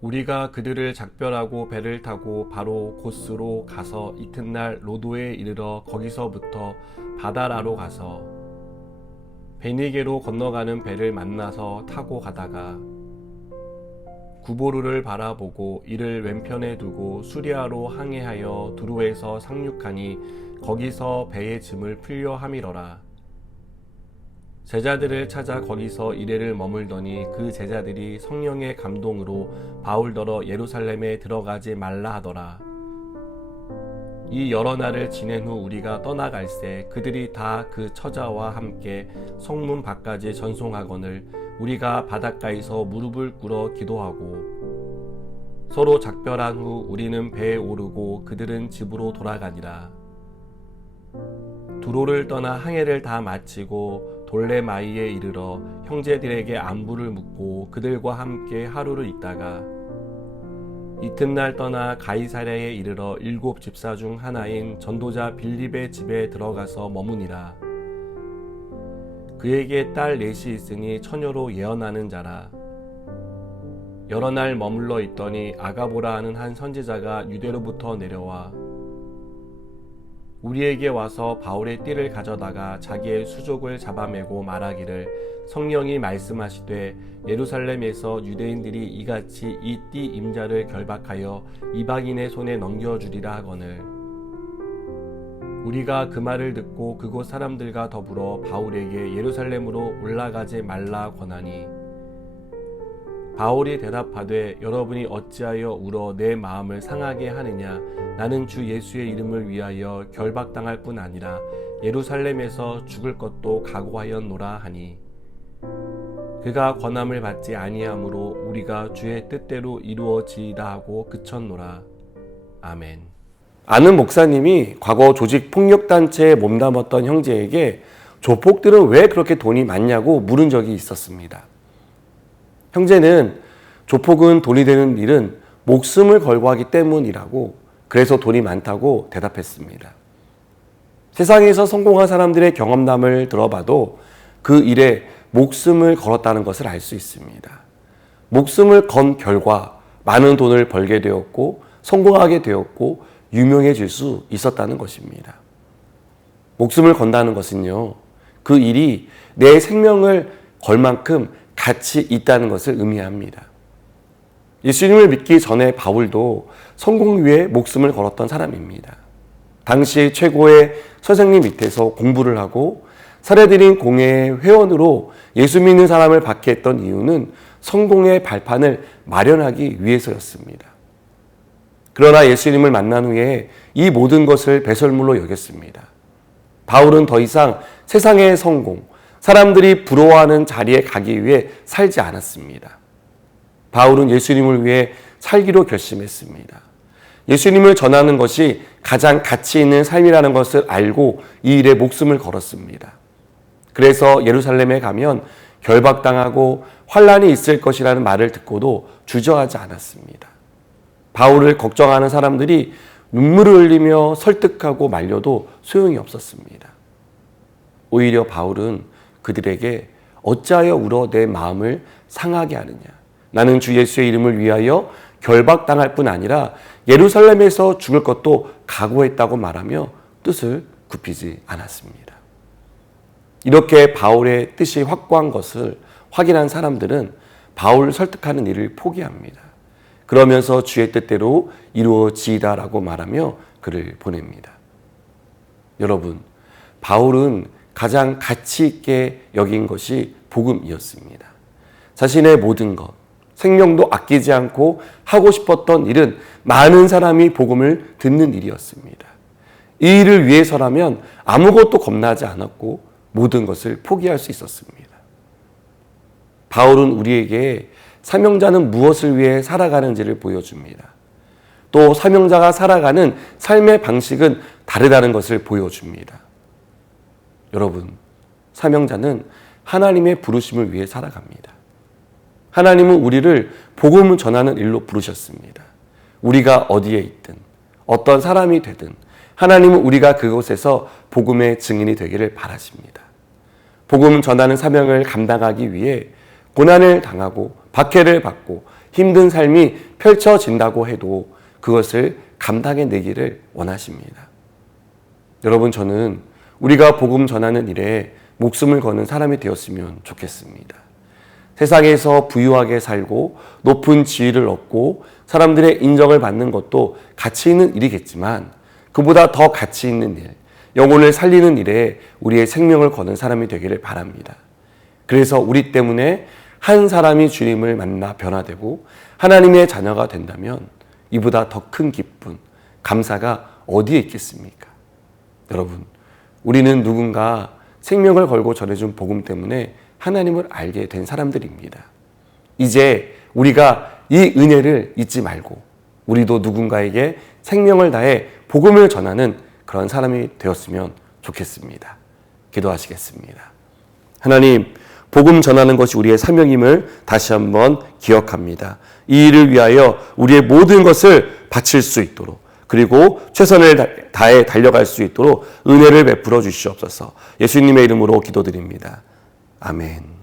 우리가 그들을 작별하고 배를 타고 바로 고스로 가서 이튿날 로도에 이르러 거기서부터 바다라로 가서 베니게로 건너가는 배를 만나서 타고 가다가 구보르를 바라보고 이를 왼편에 두고 수리아로 항해하여 두루에서 상륙하니 거기서 배의 짐을 풀려 함이러라. 제자들을 찾아 거기서 이래를 머물더니 그 제자들이 성령의 감동으로 바울더러 예루살렘에 들어가지 말라 하더라. 이 여러 날을 지낸 후 우리가 떠나갈새 그들이 다 그 처자와 함께 성문 밖까지 전송하거늘 우리가 바닷가에서 무릎을 꿇어 기도하고 서로 작별한 후 우리는 배에 오르고 그들은 집으로 돌아가니라. 두로를 떠나 항해를 다 마치고 돌레마이에 이르러 형제들에게 안부를 묻고 그들과 함께 하루를 있다가 이튿날 떠나 가이사랴에 이르러 일곱 집사 중 하나인 전도자 빌립의 집에 들어가서 머무니라. 그에게 딸 넷이 있으니 처녀로 예언하는 자라. 여러 날 머물러 있더니 아가보라 하는 한 선지자가 유대로부터 내려와 우리에게 와서 바울의 띠를 가져다가 자기의 수족을 잡아매고 말하기를 성령이 말씀하시되 예루살렘에서 유대인들이 이같이 이 띠 임자를 결박하여 이방인의 손에 넘겨주리라 하거늘. 우리가 그 말을 듣고 그곳 사람들과 더불어 바울에게 예루살렘으로 올라가지 말라 권하니 바울이 대답하되 여러분이 어찌하여 울어 내 마음을 상하게 하느냐 나는 주 예수의 이름을 위하여 결박당할 뿐 아니라 예루살렘에서 죽을 것도 각오하였노라 하니 그가 권함을 받지 아니하므로 우리가 주의 뜻대로 이루어지이다 하고 그쳤노라 아멘. 아는 목사님이 과거 조직 폭력 단체에 몸담았던 형제에게 조폭들은 왜 그렇게 돈이 많냐고 물은 적이 있었습니다. 형제는 조폭은 돈이 되는 일은 목숨을 걸고 하기 때문이라고 그래서 돈이 많다고 대답했습니다. 세상에서 성공한 사람들의 경험담을 들어봐도 그 일에 목숨을 걸었다는 것을 알 수 있습니다. 목숨을 건 결과 많은 돈을 벌게 되었고 성공하게 되었고 유명해질 수 있었다는 것입니다. 목숨을 건다는 것은요, 그 일이 내 생명을 걸 만큼 가치 있다는 것을 의미합니다. 예수님을 믿기 전에 바울도 성공 위에 목숨을 걸었던 사람입니다. 당시 최고의 선생님 밑에서 공부를 하고 사례들인 공회의 회원으로 예수 믿는 사람을 받게 했던 이유는 성공의 발판을 마련하기 위해서였습니다. 그러나 예수님을 만난 후에 이 모든 것을 배설물로 여겼습니다. 바울은 더 이상 세상의 성공, 사람들이 부러워하는 자리에 가기 위해 살지 않았습니다. 바울은 예수님을 위해 살기로 결심했습니다. 예수님을 전하는 것이 가장 가치 있는 삶이라는 것을 알고 이 일에 목숨을 걸었습니다. 그래서 예루살렘에 가면 결박당하고 환란이 있을 것이라는 말을 듣고도 주저하지 않았습니다. 바울을 걱정하는 사람들이 눈물을 흘리며 설득하고 말려도 소용이 없었습니다. 오히려 바울은 그들에게 어찌하여 울어 내 마음을 상하게 하느냐. 나는 주 예수의 이름을 위하여 결박당할 뿐 아니라 예루살렘에서 죽을 것도 각오했다고 말하며 뜻을 굽히지 않았습니다. 이렇게 바울의 뜻이 확고한 것을 확인한 사람들은 바울을 설득하는 일을 포기합니다. 그러면서 주의 뜻대로 이루어지이다라고 말하며 그를 보냅니다. 여러분, 바울은 가장 가치 있게 여긴 것이 복음이었습니다. 자신의 모든 것, 생명도 아끼지 않고 하고 싶었던 일은 많은 사람이 복음을 듣는 일이었습니다. 이 일을 위해서라면 아무것도 겁나지 않았고 모든 것을 포기할 수 있었습니다. 바울은 우리에게 사명자는 무엇을 위해 살아가는지를 보여줍니다. 또 사명자가 살아가는 삶의 방식은 다르다는 것을 보여줍니다. 여러분, 사명자는 하나님의 부르심을 위해 살아갑니다. 하나님은 우리를 복음을 전하는 일로 부르셨습니다. 우리가 어디에 있든 어떤 사람이 되든 하나님은 우리가 그곳에서 복음의 증인이 되기를 바라십니다. 복음 전하는 사명을 감당하기 위해 고난을 당하고 박해를 받고 힘든 삶이 펼쳐진다고 해도 그것을 감당해 내기를 원하십니다. 여러분, 저는 우리가 복음 전하는 일에 목숨을 거는 사람이 되었으면 좋겠습니다. 세상에서 부유하게 살고 높은 지위를 얻고 사람들의 인정을 받는 것도 가치 있는 일이겠지만 그보다 더 가치 있는 일, 영혼을 살리는 일에 우리의 생명을 거는 사람이 되기를 바랍니다. 그래서 우리 때문에 한 사람이 주님을 만나 변화되고 하나님의 자녀가 된다면 이보다 더 큰 기쁨, 감사가 어디에 있겠습니까? 여러분, 우리는 누군가 생명을 걸고 전해준 복음 때문에 하나님을 알게 된 사람들입니다. 이제 우리가 이 은혜를 잊지 말고 우리도 누군가에게 생명을 다해 복음을 전하는 그런 사람이 되었으면 좋겠습니다. 기도하시겠습니다. 하나님, 복음 전하는 것이 우리의 사명임을 다시 한번 기억합니다. 이 일을 위하여 우리의 모든 것을 바칠 수 있도록 그리고 최선을 다해 달려갈 수 있도록 은혜를 베풀어 주시옵소서. 예수님의 이름으로 기도드립니다. 아멘.